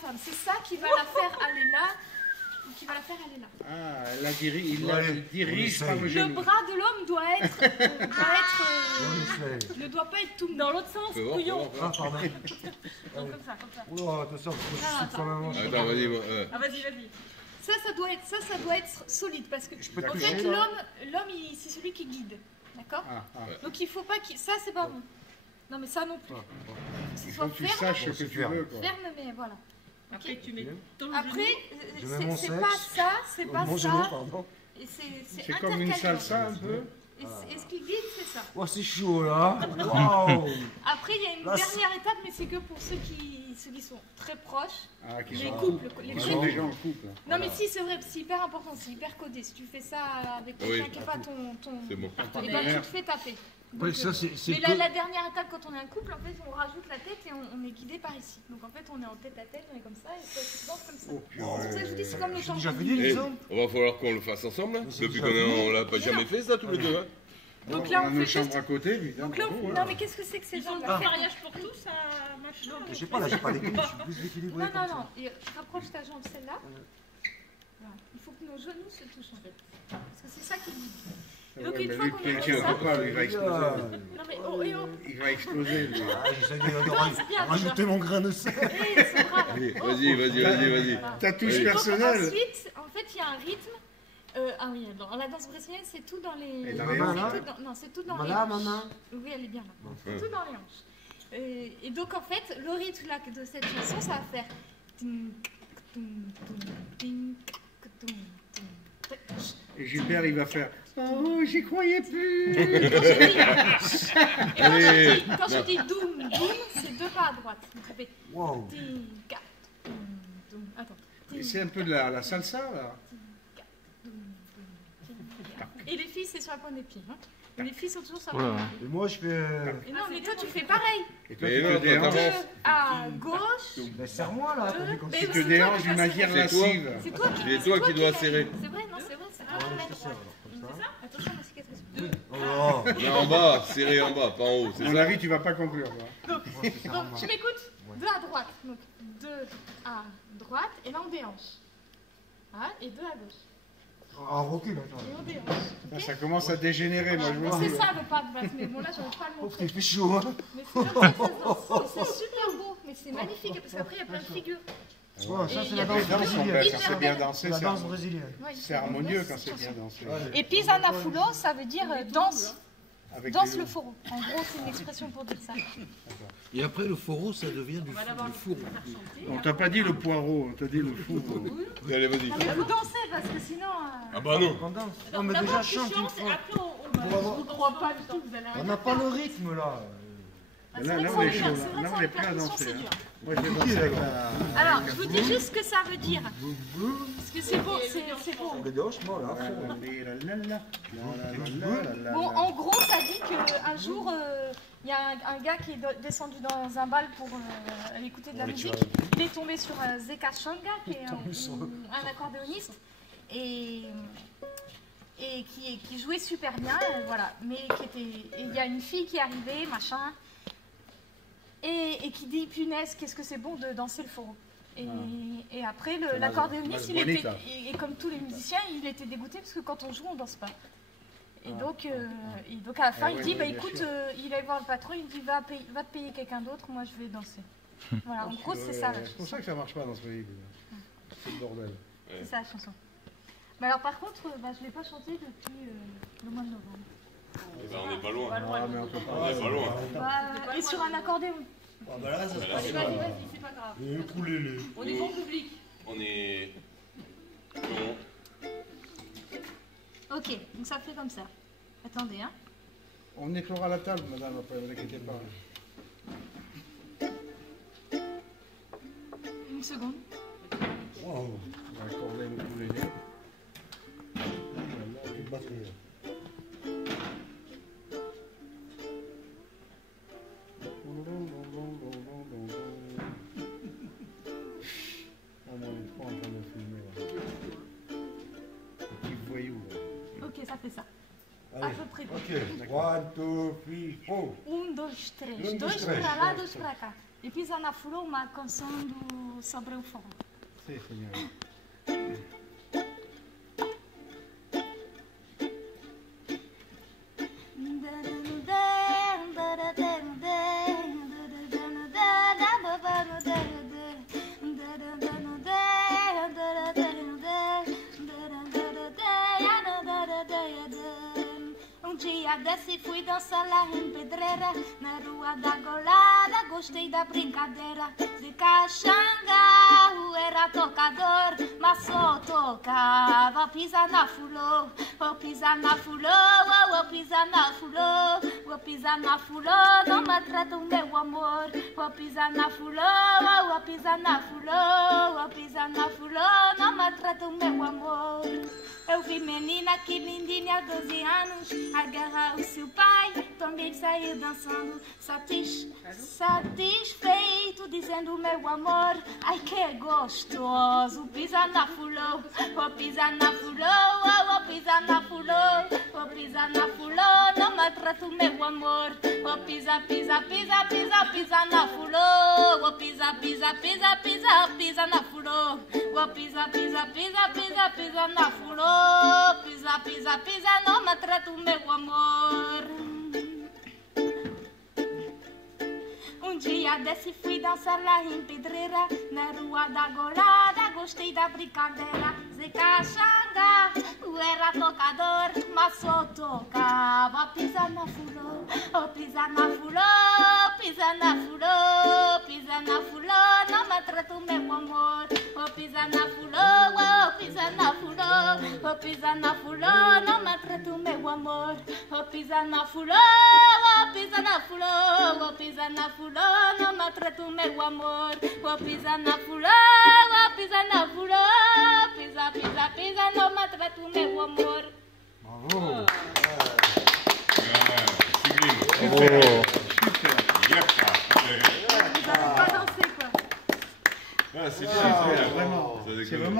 femme. C'est ça qui va la faire aller là, ou qui va la faire aller là. Ah, il dirige par le Le genou. bras de l'homme doit être, ne doit pas être tout dans l'autre sens, couillon. Ah, pardon. Donc, comme ça. Oula, attention, je suis attends. quand même. Attends, vas-y. Ah, vas-y. Ça doit être solide parce que peux en toucher, fait là l'homme c'est celui qui guide, d'accord. Ah, ah. Donc il faut pas qu'il, ça c'est pas bon. Non mais ça non plus. Il Soit faut que tu ferme, saches ce que tu veux. Quoi. ferme mais voilà. Après, tu mets ton Après Je mets mon c'est sexe. pas ça, c'est pas Mon ça. genou, pardon. Et c'est C'est comme une intercalé. salsa un peu. Et ce qui guide c'est ça. Oh, c'est chaud là. Waouh. Après il y a une Là, c'est- dernière étape mais c'est que pour ceux qui sont très proches. Ah, qui Les sont- couples, les Ils vrais sont couples. déjà en couple. Non mais si c'est vrai, c'est hyper important, c'est hyper codé. Si tu fais ça avec quelqu'un qui n'est pas ton C'est bon. et ben tu te fais taper. Donc, Ouais, ça, c'est mais la dernière étape quand on est un couple, en fait, on rajoute la tête et on est guidé par ici. Donc en fait, on est en tête à tête, on est comme ça et toi tu danses comme ça. Oh, C'est pour ça que je vous dis, c'est comme le J'ai déjà temps. fait des Eh, exemples. on va falloir qu'on le fasse ensemble, là. c'est Depuis déjà qu'on l'a pas jamais fait, ça, tous les deux. Hein. Donc là, on a on nos fait chambres juste. à côté, évidemment. Donc là, Bon, non mais qu'est-ce que c'est que ces Ils ont gens le là mariage pour tous, ça machin. Je sais pas, là, j'ai pas les couilles, je suis plus équilibré. Non, comme non, ça. non. Et rapproche ta jambe, celle-là. Voilà. Il faut que nos genoux se touchent en fait. Parce que c'est ça qui dit. Ouais, Donc mais une fois lui, qu'on tu a ne fait ça. pas, lui, il va exploser. Non mais oh et oh. Il va exploser, lui. Ah, j'essaie Danse bien, de rajouter mon grain de sel. Eh, c'est brave. Allez, Oh. vas-y. Ta touche Oui. Donc, personnelle. ensuite, en fait, il y a un rythme. Ah oui, dans la danse brésilienne, c'est tout dans les. Et dans les c'est mains, tout là dans- Non, c'est tout dans les Voilà, hanches. maman. Oui, elle est bien là. C'est Ouais. tout dans les hanches. Et donc, en fait, le rythme là, de cette chanson, ça va faire. Ting, tung, tung, ting, tung, tung. Et Gilbert, il va faire Oh, j'y croyais plus. Allez. Quand je dis doum, doum, c'est deux pas à droite. Donc, ça fait Waouh. ting, ka, doum, doum. Attends. Et c'est un peu de la salsa, là. Et les filles, c'est sur la pointe des pieds. Hein. Et les filles sont toujours sur la pointe des pieds. Et moi, je fais. Et non, mais toi, tu fais pareil. Et toi, Mais tu non, te toi, déhanches. t'avances. À gauche. Ben, serre-moi là. t'as vu comme Mais Tu ça. te c'est déhanches toi qui d'une vas manière serrer. lascive. C'est toi qui, C'est toi qui dois serrer. C'est vrai, non, c'est vrai, c'est toi Ouais, qui je mets te serre alors, comme ça. Attention, la cicatrice. Oh. Mais en bas, serré en bas, pas en haut, À c'est mon ça? avis, tu vas pas conclure. Là. Donc, tu m'écoutes. Deux à droite. Donc, deux à droite. Et là, on déhanche. Hein, et deux à gauche. En recul, attends. Et on déhanche. Là, ça commence à dégénérer, moi, je Mais vois. c'est ça le pas de base. Mais bon, là, j'aurais pas le Oh, montrer. putain, il fait chaud, hein. Mais c'est comme ça que ça se danse. Mais c'est super beau. Mais c'est magnifique. Parce qu'après, il y a plein de figures. Ouais, ça, Et c'est il y la a danse Les danses sont brésilienne. belles, quand c'est bien dansé, La danse brésilienne. Ouais, c'est harmonieux quand c'est bien dansé. Et pisana fulo, ça veut dire danse. Avec Danse les- le fourreau. En gros, c'est une expression pour dire ça. Et après, le fourreau, ça devient du fourreau. On t'a pas dit le poireau, on t'a dit le fourreau. Allez, vas-y. Non, mais vous dansez parce que sinon. Ah bah non. On danse. Non, mais déjà, chante une fois. Après, Pour Je crois pas du tout que vous allez On n'a pas le rythme là. Ah, Là, c'est vrai là, que on ça est vient, chaud, c'est là. vrai Là, que on ça est vient, prêt à percussion, danser. c'est hein. dur. Moi, je vais danser avec la... Alors, je vous dis juste ce que ça veut dire. Parce que c'est beau, c'est beau. Les danses, moi là. Bon, en gros, ça dit qu'un jour, il y a un gars qui est descendu dans un bal pour aller écouter de la musique. Il est tombé sur Zeka Shonga, qui est un accordéoniste, et qui jouait super bien, voilà. Mais il y a une fille qui est arrivée, machin, et qui dit, punaise, qu'est-ce que c'est bon de danser le fourreau. Et après, l'accordéoniste, il était, et comme tous les musiciens, il était dégoûté parce que quand on joue, on danse pas. Et donc à la fin, il dit, bah écoute, il allait voir le patron, il dit, va te payer quelqu'un d'autre, moi je vais danser. Voilà, en gros, c'est ça la C'est pour chanson. ça que ça marche pas dans ce pays. C'est le bordel. C'est ça la chanson. Mais alors par contre, je ne l'ai pas chanté depuis le mois de novembre. Eh ben, on n'est pas loin. Ah, mais on peut On pas. n'est pas loin. Et sur un accordéon. Allez, vas-y, c'est pas grave. On est bon public. On est... Bon. Ok, donc ça fait comme ça. Attendez, hein. On nettoiera la table, madame, après, ne vous inquiétez pas. Une seconde. On va accorder le ukulélé. On est pas en train de filmer, là. Petit voyou, là. Ok, ça fait ça. À peu près. Ok. 1, 2, 3, 4. 1, 2, 3. Um, 2 dois, três. para lá, 2 para cá. E pisa na flor uma canção do sobre o forró. Sim, senhora. Um dia desse fui dançar lá em Pedreira, na Rua da Golada, gostei da brincadeira. De caxanga, era tocador, mas só tocava pisar na fulô, vou pisar na fulô, vou pisar na fulô, vou pisar na fulô, não maltrata o meu amor. Vou pisar na fulô, vou pisar na fulô, vou pisar na fulô, não maltrata o meu amor. Eu vi menina que lindinha, 12 anos, agarrar o seu pai, também saiu dançando, satisfeito, dizendo meu amor, ai que gostoso, pisar na fulô, vou pisar na fulô, vou pisar na fulô, vou pisar na fulô, não maltrato o meu amor, vou pisar, pisar, pisar, pisar, pisar na fulô, vou pisar, pisar, pisar, pisar, pisar na fulô, vou pisar, pisar, pisar, pisar, pisar na fulô. Pisa, pisa, pisa, não maltrata o meu amor. Um dia desse fui dançar lá em Pedreira, na Rua da Golada, gostei da brincadeira. Zé Caxanga, era tocador, mas só tocava pisar na fulô, oh pisar na fulô, pisar na fulô, pisar na fulô, não maltrata o meu amor. Oh pisar na fulô, oh pisar na fulô, oh pisar na fulô, não maltrata o meu amor. Oh pisar na fulô, oh pisar na fulô, oh pisar na fulô, não maltrata o meu amor. Oh pisar na fulô, oh pisar na fulô, pisar, pisar, pisar, não maltrata o meu amor. Bravo. Seguimos. Super. Vous n'avez pas dansé quoi. Ah, c'est Ah, bien. vraiment. Ça déconne. C'est vraiment